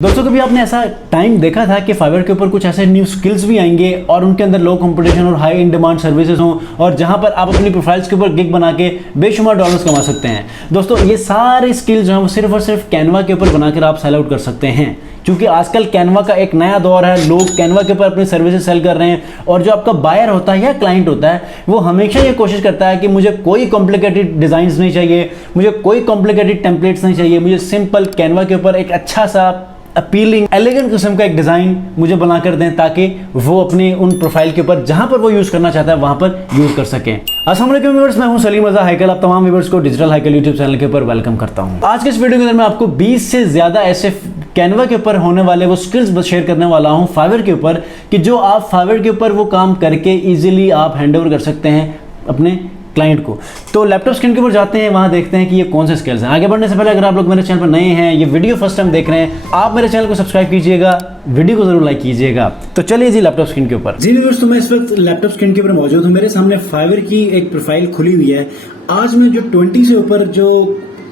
दोस्तों कभी आपने ऐसा टाइम देखा था कि फाइवर के ऊपर कुछ ऐसे न्यू स्किल्स भी आएंगे और उनके अंदर लो कंपटीशन और हाई इन डिमांड सर्विसेज हों और जहां पर आप अपनी प्रोफाइल्स के ऊपर गिग बना के बेशुमार डॉलर्स कमा सकते हैं। दोस्तों ये सारे स्किल्स जो हैं वो सिर्फ और सिर्फ कैनवा के ऊपर बनाकर आप सेल आउट कर सकते हैं, क्योंकि आजकल कैनवा का एक नया दौर है। लोग कैनवा के ऊपर अपनी सर्विसेज सेल कर रहे हैं और जो आपका बायर होता है या क्लाइंट होता है वो हमेशा ये कोशिश करता है कि मुझे कोई कॉम्प्लिकेटेड डिजाइन्स नहीं चाहिए, मुझे कोई कॉम्प्लिकेटेड टेम्पलेट्स नहीं चाहिए, मुझे सिंपल कैनवा के ऊपर एक अच्छा सा अपीलिंग एलिगेंट किस्म का एक डिजाइन मुझे बनाकर दें ताकि वो अपने उन प्रोफाइल के ऊपर जहां पर वो यूज करना चाहता है वहां पर यूज कर सकें। अस्सलाम वालेकुम व्यूअर्स, मैं हूं सलीम रजा हैकल। आप तमाम व्यूअर्स को डिजिटल हैकल यूट्यूब चैनल के ऊपर वेलकम करता हूं। आज के इस वीडियो के अंदर मैं आपको 20 से ज्यादा ऐसे कैनवा के ऊपर होने वाले वो स्किल्स शेयर करने वाला हूं फाइवर के ऊपर कि जो आप फाइवर के ऊपर वो काम करके इजीली आप हैंडओवर कर सकते हैं अपने क्लाइंट को। तो लैपटॉप स्क्रीन के ऊपर जाते हैं, वहां देखते हैं कि ये कौन से स्किल्स हैं। आगे बढ़ने से पहले अगर आप लोग मेरे चैनल पर नए हैं, ये वीडियो फर्स्ट टाइम देख रहे हैं, आप मेरे चैनल को सब्सक्राइब कीजिएगा, वीडियो को जरूर लाइक कीजिएगा। तो चलिए जी लैपटॉप स्क्रीन के ऊपर। जी व्यूअर्स, तो मैं इस वक्त लैपटॉप स्क्रीन के ऊपर मौजूद हूं। मेरे सामने फाइवर की एक प्रोफाइल खुली हुई है। आज मैं जो 20 से ऊपर जो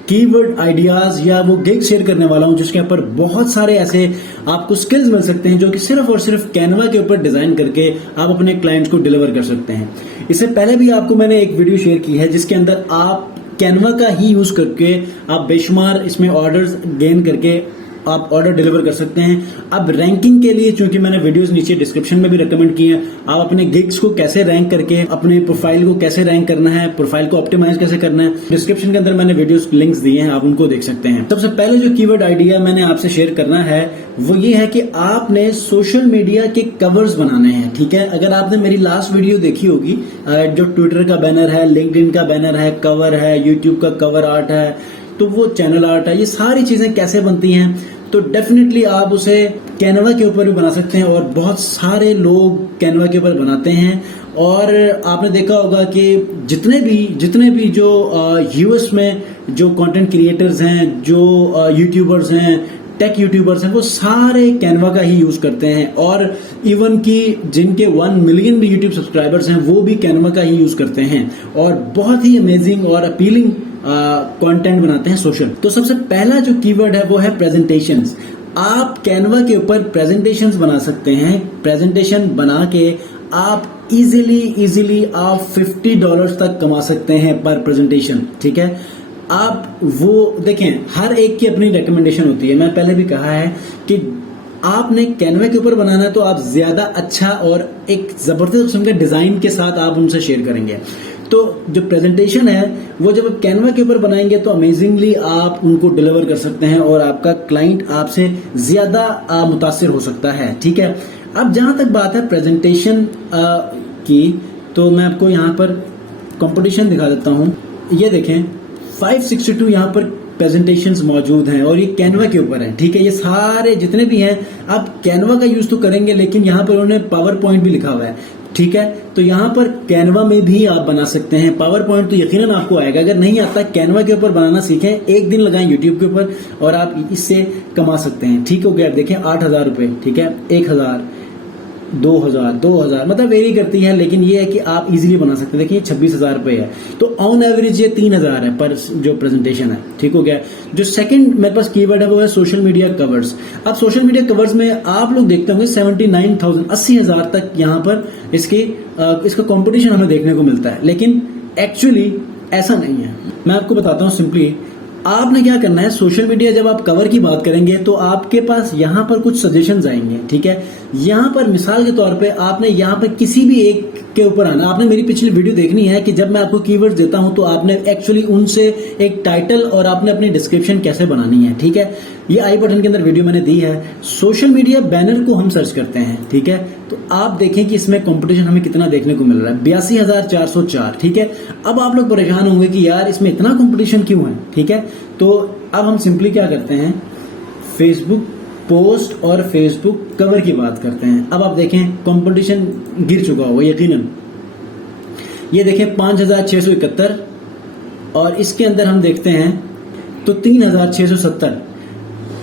कीवर्ड आइडियाज या वो गिग शेयर करने वाला हूं जिसके ऊपर बहुत सारे ऐसे आपको स्किल्स मिल सकते हैं जो कि सिर्फ और सिर्फ कैनवा के ऊपर डिजाइन करके आप अपने क्लाइंट्स को डिलीवर कर सकते हैं। इससे पहले भी आपको मैंने एक वीडियो शेयर की है जिसके अंदर आप कैनवा का ही यूज करके आप बेशुमार इसमें ऑर्डर्स गेन करके आप ऑर्डर डिलीवर कर सकते हैं। अब रैंकिंग के लिए, चूंकि मैंने वीडियोस नीचे डिस्क्रिप्शन में भी रिकमेंड किए हैं, आप अपने गिग्स को कैसे रैंक करके अपने प्रोफाइल को कैसे रैंक करना है, प्रोफाइल को ऑप्टिमाइज कैसे करना है, डिस्क्रिप्शन के अंदर मैंने वीडियोस लिंक्स दिए हैं, आप उनको देख सकते हैं। सबसे पहले जो कीवर्ड आइडिया मैंने आपसे शेयर करना है वो ये है कि आपने सोशल मीडिया के कवर्स बनाने हैं। ठीक है, अगर आपने मेरी लास्ट वीडियो देखी होगी, जो ट्विटर का बैनर है, लिंक्डइन का बैनर है, कवर है, यूट्यूब का कवर आर्ट है, तो वो चैनल आर्ट है, ये सारी चीजें कैसे बनती हैं, तो डेफिनेटली आप उसे कैनवा के ऊपर भी बना सकते हैं और बहुत सारे लोग कैनवा के ऊपर बनाते हैं। और आपने देखा होगा कि जितने भी जो यूएस में जो कंटेंट क्रिएटर्स हैं, जो यूट्यूबर्स हैं, टेक यूट्यूबर्स हैं, वो सारे कैनवा का ही यूज करते हैं। और इवन कि जिनके 1 मिलियन भी यूट्यूब सब्सक्राइबर्स हैं वो भी कैनवा का ही यूज करते हैं और बहुत ही अमेजिंग और अपीलिंग कंटेंट बनाते हैं सोशल। तो सबसे पहला जो कीवर्ड है वो है प्रेजेंटेशंस। आप कैनवा के ऊपर प्रेजेंटेशंस बना सकते हैं। प्रेजेंटेशन बना के आप इजीली आप $50 तक कमा सकते हैं पर प्रेजेंटेशन। ठीक है, आप वो देखें, हर एक की अपनी रिकमेंडेशन होती है। मैं पहले भी कहा है कि आपने कैनवा के ऊपर बनाना है तो आप ज्यादा अच्छा और एक जबरदस्त किस्म के डिजाइन के साथ आप उनसे शेयर करेंगे। तो जो प्रेजेंटेशन है वो जब आप कैनवा के ऊपर बनाएंगे तो अमेजिंगली आप उनको डिलीवर कर सकते हैं और आपका क्लाइंट आपसे ज्यादा मुतासिर हो सकता है। ठीक है, अब जहां तक बात है प्रेजेंटेशन की, तो मैं आपको यहाँ पर कंपटीशन दिखा देता हूँ। ये देखें, 562 यहाँ पर प्रेजेंटेशंस मौजूद हैं और ये कैनवा के ऊपर है। ठीक है, ये सारे जितने भी हैं आप कैनवा का यूज तो करेंगे, लेकिन यहाँ पर उन्होंने पावर पॉइंट भी लिखा हुआ है। ठीक है, तो यहाँ पर कैनवा में भी आप बना सकते हैं। पावर पॉइंट तो यकीनन आपको आएगा, अगर नहीं आता कैनवा के ऊपर बनाना सीखें, एक दिन लगाएं यूट्यूब के ऊपर और आप इससे कमा सकते हैं। ठीक हो गया, देखें 8,000 रुपए। ठीक है, 1,000, 2,000 मतलब वेरी करती है, लेकिन ये है कि आप इजीली बना सकते हैं। देखिए 26,000 रुपए है, तो ऑन एवरेज ये 3,000 है पर जो प्रेजेंटेशन है। ठीक हो गया। जो सेकंड मेरे पास कीवर्ड है वो है सोशल मीडिया कवर्स। अब सोशल मीडिया कवर्स में आप लोग देखते होंगे 79,000 80,000 तक यहाँ पर इसका कंपटीशन हमें देखने को मिलता है, लेकिन एक्चुअली ऐसा नहीं है। मैं आपको बताता हूँ सिंपली आपने क्या करना है। सोशल मीडिया जब आप कवर की बात करेंगे तो आपके पास यहाँ पर कुछ सजेशंस आएंगे। ठीक है, यहाँ पर मिसाल के तौर पे आपने यहाँ पर किसी भी एक के ऊपर आना। आपने मेरी पिछली वीडियो देखनी है कि जब मैं आपको कीवर्ड्स देता हूं तो आपने एक्चुअली उनसे एक टाइटल और आपने अपनी डिस्क्रिप्शन कैसे बनानी है। ठीक है, ये आई बटन के अंदर वीडियो मैंने दी है। सोशल मीडिया बैनर को हम सर्च करते हैं। ठीक है, तो आप देखें कि इसमें कंपटीशन हमें कितना देखने को मिल रहा है, 82,404। ठीक है, अब आप लोग परेशान होंगे कि यार इसमें इतना कंपटीशन क्यों है। ठीक है, तो अब हम सिंपली क्या करते हैं, फेसबुक पोस्ट और फेसबुक कवर की बात करते हैं। अब आप देखें कंपटीशन गिर चुका होगा यकीनन। ये देखें 5,671 और इसके अंदर हम देखते हैं तो 3,670।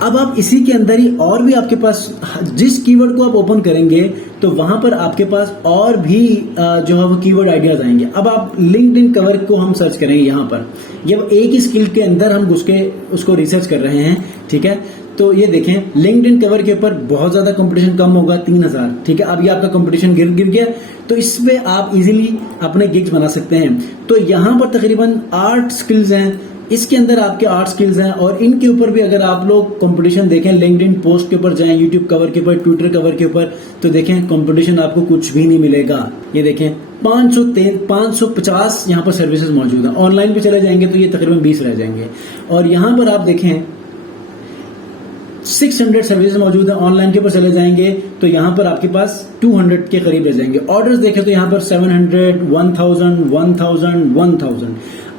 अब आप इसी के अंदर ही और भी आपके पास जिस कीवर्ड को आप ओपन करेंगे तो वहां पर आपके पास और भी जो है वो कीवर्ड आइडियाज आएंगे। अब आप लिंक्डइन कवर को हम सर्च करेंगे यहाँ पर, जब एक ही स्किल के अंदर हम घुस के उसको रिसर्च कर रहे हैं। ठीक है, तो ये देखें लिंक्डइन कवर के ऊपर बहुत ज्यादा कंपटीशन कम होगा 3000, ठीक है। अब ये आपका कंपटीशन गिर गया, तो इसमें आप इजीली अपने गिग्स बना सकते हैं। तो यहाँ पर तकरीबन 8 स्किल्स हैं, इसके अंदर आपके 8 स्किल्स हैं और इनके ऊपर भी अगर आप लोग कंपटीशन देखें, लिंक्डइन पोस्ट के ऊपर जाएं, यूट्यूब कवर के ऊपर, ट्विटर कवर के ऊपर, तो देखें कंपटीशन आपको कुछ भी नहीं मिलेगा। ये देखें 550 यहाँ पर सर्विसेज मौजूद है। ऑनलाइन पे चले जाएंगे तो ये तकरीबन 20 रह जाएंगे। और यहाँ पर आप देखें 600 सर्विसेज मौजूद है। ऑनलाइन के ऊपर चले जाएंगे तो यहाँ पर आपके पास 200 के करीब रह जाएंगे। ऑर्डर्स देखें तो यहाँ पर 700, 1000, 1000, 1000।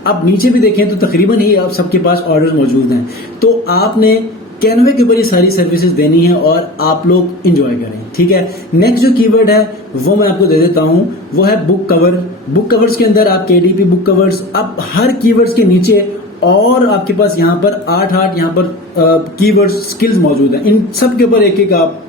अब नीचे भी देखें तो तकरीबन ही आप सबके पास ऑर्डर्स मौजूद हैं। तो आपने कैनवे के ऊपर ये सारी सर्विसेज देनी है और आप लोग एंजॉय करें, ठीक है। नेक्स्ट जो कीवर्ड है वो मैं आपको दे देता हूं, वो है बुक कवर। बुक कवर्स के अंदर आप केडीपी बुक कवर्स, अब हर कीवर्ड्स के नीचे और आपके पास यहाँ पर 8 यहाँ पर कीवर्ड्स स्किल्स मौजूद हैं। इन सब के ऊपर एक एक आप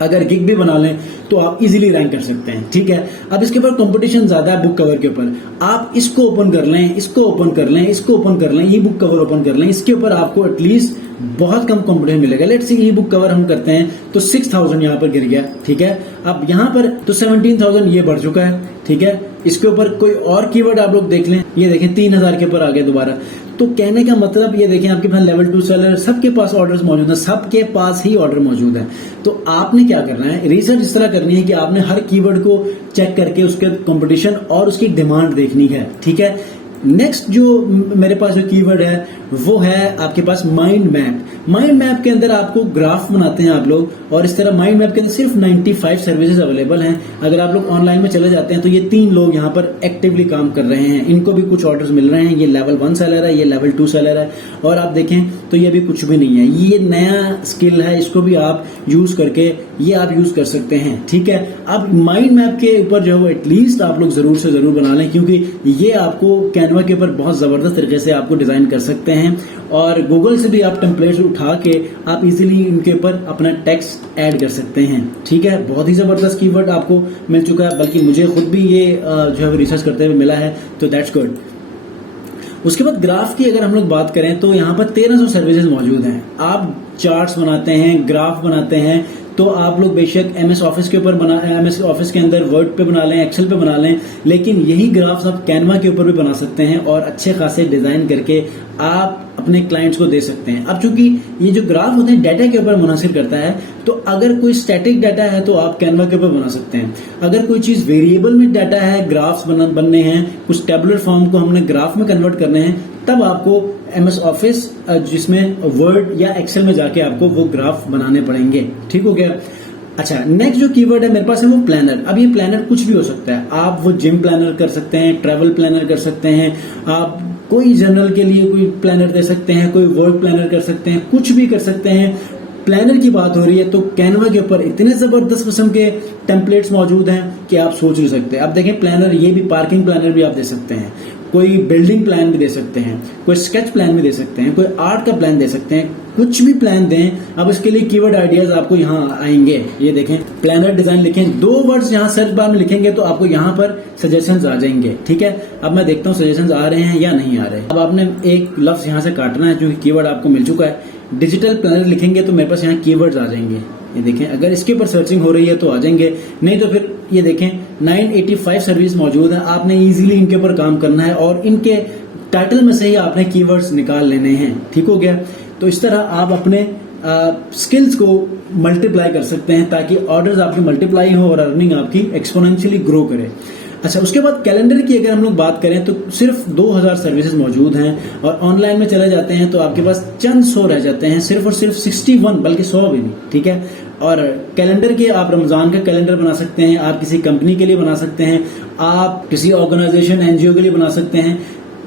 अगर गिग भी बना लें तो आप इजीली रैंक कर सकते हैं, ठीक है। अब इसके ऊपर कंपटीशन ज्यादा है बुक कवर के ऊपर। आप इसको ओपन कर लें, इसको ओपन कर लें, इसको ओपन कर लें, ई बुक कवर ओपन कर लें, इसके ऊपर आपको एटलीस्ट बहुत कम कंपटीशन मिलेगा। Let's see E book cover हम करते हैं तो 6000 यहाँ पर गिर गया, ठीक है। अब यहाँ पर तो 17000 ये बढ़ चुका है, ठीक है। इसके ऊपर कोई और कीवर्ड आप लोग देख लें, ये देखें 3000 के ऊपर आ गया दोबारा। तो कहने का मतलब ये देखें आपके पास लेवल 2 सेलर, सबके पास ऑर्डर्स मौजूद है, सबके पास ही ऑर्डर मौजूद है। तो आपने क्या करना है, रिसर्च इस तरह करनी है कि आपने हर कीवर्ड को चेक करके उसके कंपटीशन और उसकी डिमांड देखनी है, ठीक है। नेक्स्ट जो मेरे पास जो कीवर्ड है वो है आपके पास माइंड मैप। माइंड मैप के अंदर आपको ग्राफ बनाते हैं आप लोग, और इस तरह माइंड मैप के अंदर सिर्फ 95 सर्विसेज अवेलेबल हैं। अगर आप लोग ऑनलाइन में चले जाते हैं तो ये 3 लोग यहाँ पर एक्टिवली काम कर रहे हैं, इनको भी कुछ ऑर्डर्स मिल रहे हैं। ये लेवल 1 सेलर है, ये लेवल 2 सेलर है, और आप देखें तो ये भी कुछ भी नहीं है। ये नया स्किल है, इसको भी आप यूज करके ये आप यूज कर सकते हैं, ठीक है। अब माइंड मैप के ऊपर जो है एटलीस्ट आप लोग जरूर से जरूर बना लें, क्योंकि ये आपको कैनवा के ऊपर बहुत जबरदस्त तरीके से आपको डिजाइन कर सकते हैं। और गूगल से भी आप टेम्पलेट्स उठा के आप इजीली इनके ऊपर अपना टेक्स्ट ऐड कर सकते हैं, ठीक है। बहुत ही जबरदस्त कीवर्ड आपको मिल चुका है, बल्कि मुझे खुद भी ये जो है रिसर्च करते हुए मिला है, तो दैट्स गुड। उसके बाद ग्राफ की अगर हम लोग बात करें तो यहाँ पर 1300 सर्विसेज मौजूद हैं। आप चार्ट्स बनाते हैं, ग्राफ बनाते हैं, तो आप लोग बेशक एमएस ऑफिस के ऊपर एमएस ऑफिस के अंदर वर्ड पे बना लें, एक्सेल पे बना लें, लेकिन यही ग्राफ्स आप कैनवा के ऊपर भी बना सकते हैं और अच्छे खासे डिजाइन करके आप अपने क्लाइंट्स को दे सकते हैं। अब चूंकि ये जो ग्राफ होते हैं डाटा के ऊपर मुनासिर करता है, तो अगर कोई स्टैटिक डाटा है तो आप कैनवा के ऊपर बना सकते हैं। अगर कोई चीज वेरिएबल में डाटा है, ग्राफ्स बनने हैं, कुछ टेबुलर फॉर्म को हमने ग्राफ में कन्वर्ट करने हैं, तब आपको एमएस ऑफिस जिसमें वर्ड या एक्सेल में जाके आपको वो ग्राफ बनाने पड़ेंगे, ठीक हो गया। अच्छा, नेक्स्ट जो कीवर्ड है मेरे पास है वो प्लानर। अब ये प्लानर कुछ भी हो सकता है, आप वो जिम प्लानर कर सकते हैं, ट्रैवल प्लानर कर सकते हैं, आप कोई जर्नल के लिए कोई प्लानर दे सकते हैं, कोई वर्क प्लानर कर सकते हैं, कुछ भी कर सकते हैं। प्लानर की बात हो रही है तो कैनवा के ऊपर इतने जबरदस्त किस्म के टेम्पलेट्स मौजूद हैं कि आप सोच नहीं सकते। आप देखें प्लानर, ये भी पार्किंग प्लानर भी आप दे सकते हैं, कोई बिल्डिंग प्लान भी दे सकते हैं, कोई स्केच प्लान भी दे सकते हैं, कोई आर्ट का प्लान दे सकते हैं, कुछ भी प्लान दें। अब इसके लिए कीवर्ड आइडियाज आपको यहाँ आएंगे। ये देखें प्लानर डिजाइन लिखें, 2 वर्ड्स यहाँ सर्च बार में लिखेंगे तो आपको यहाँ पर सजेशंस आ जाएंगे, ठीक है। अब मैं देखता हूँ सजेशंस आ रहे हैं या नहीं आ रहे। अब आपने एक लफ्ज यहाँ से काटना है, क्योंकि कीवर्ड आपको मिल चुका है। डिजिटल प्लानर लिखेंगे तो मेरे पास यहाँ कीवर्ड्स आ जाएंगे। ये देखें, अगर इसके ऊपर सर्चिंग हो रही है तो आ जाएंगे, नहीं तो फिर ये देखें 985 सर्विस मौजूद है। आपने इजीली इनके ऊपर काम करना है और इनके टाइटल में से ही आपने कीवर्ड्स निकाल लेने हैं, ठीक हो गया। तो इस तरह आप अपने स्किल्स को मल्टीप्लाई कर सकते हैं ताकि ऑर्डर्स आपके मल्टीप्लाई हो और अर्निंग आपकी एक्सपोनेंशियली ग्रो करे। अच्छा, उसके बाद कैलेंडर की अगर हम लोग बात करें तो सिर्फ 2000 सर्विसेज मौजूद हैं, और ऑनलाइन में चले जाते हैं तो आपके पास चंद 100 रह जाते हैं, सिर्फ और सिर्फ 61, बल्कि 100 भी नहीं, ठीक है। और कैलेंडर के आप रमजान का कैलेंडर बना सकते हैं, आप किसी कंपनी के लिए बना सकते हैं, आप किसी ऑर्गेनाइजेशन एनजीओ के लिए बना सकते हैं,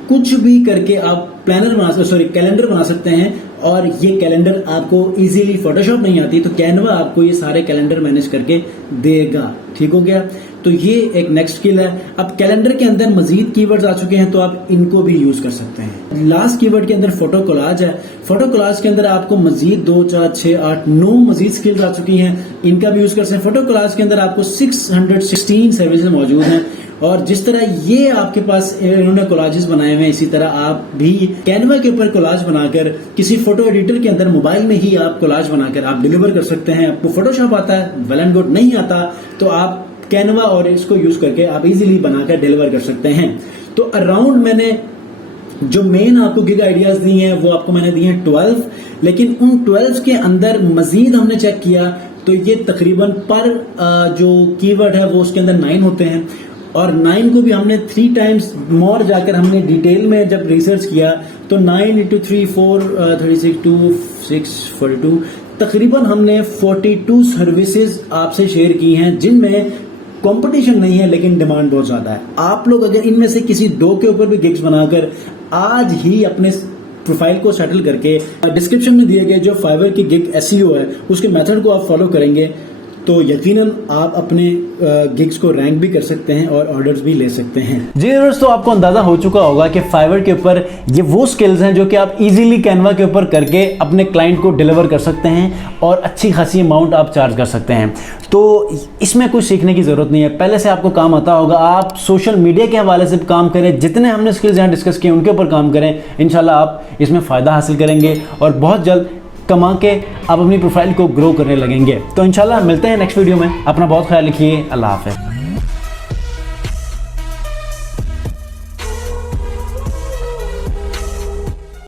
कुछ भी करके आप कैलेंडर बना सकते हैं। और ये कैलेंडर आपको इजीली, फोटोशॉप नहीं आती तो कैनवा आपको ये सारे कैलेंडर मैनेज करके देगा, ठीक हो गया। तो ये एक नेक्स्ट स्किल है। अब कैलेंडर के अंदर मजीद कीवर्ड्स आ चुके हैं तो आप इनको भी यूज कर सकते हैं। लास्ट कीवर्ड के अंदर फोटो कोलाज है। फोटो कोलाज के अंदर आपको मजीद 2, 4, 6, 8, 9 मजीद स्किल्स आ चुकी हैं, इनका भी यूज कर सकते हैं। फोटो कोलाज के अंदर आपको 616 सर्विसेज मौजूद हैं और जिस तरह ये आपके पास इन्होंने कोलाजेस बनाए हुए हैं, इसी तरह आप भी कैनवा के ऊपर कोलाज बनाकर किसी फोटो एडिटर के अंदर मोबाइल में ही आप कोलाज बनाकर आप डिलीवर कर सकते हैं। आपको फोटोशॉप आता है, वेल एंड गुड, नहीं आता तो आप कैनवा और इसको यूज करके आप इजीली बनाकर डिलीवर कर सकते हैं। तो अराउंड मैंने जो मेन आपको गिग आइडियाज दी हैं वो आपको मैंने दिए हैं 12, लेकिन उन 12 के अंदर मजीद हमने चेक किया तो ये तकरीबन पर जो कीवर्ड है वो उसके अंदर 9 होते हैं, और 9 को भी हमने 3 टाइम्स मोर जाकर हमने डिटेल में जब रिसर्च किया तो 9 × 3 4 36 2 6 42 तकरीबन हमने 42 सर्विसेज आपसे शेयर की हैं जिनमें कंपटीशन नहीं है लेकिन डिमांड बहुत ज्यादा है। आप लोग अगर इनमें से किसी 2 के ऊपर भी गिग्स बनाकर आज ही अपने प्रोफाइल को सेटल करके डिस्क्रिप्शन में दिए गए जो फाइवर की गिग एसईओ है उसके मेथड को आप फॉलो करेंगे तो यकीनन आप अपने गिग्स को रैंक भी कर सकते हैं और ऑर्डर्स भी ले सकते हैं। जी दोस्तों, आपको अंदाजा हो चुका होगा कि फाइवर के ऊपर ये वो स्किल्स हैं जो कि आप इजीली कैनवा के ऊपर करके अपने क्लाइंट को डिलीवर कर सकते हैं और अच्छी खासी अमाउंट आप चार्ज कर सकते हैं। तो इसमें कुछ सीखने की जरूरत नहीं है, पहले से आपको काम आता होगा। आप सोशल मीडिया के हवाले से काम करें, जितने हमने स्किल्स यहाँ डिस्कस किए उनके ऊपर काम करें, इंशाल्लाह आप इसमें फ़ायदा हासिल करेंगे और बहुत जल्द कमा के आप अपनी प्रोफाइल को ग्रो करने लगेंगे। तो इंशाल्लाह मिलते हैं नेक्स्ट वीडियो में। अपना बहुत ख्याल रखिए। अल्लाह हाफ़िज़।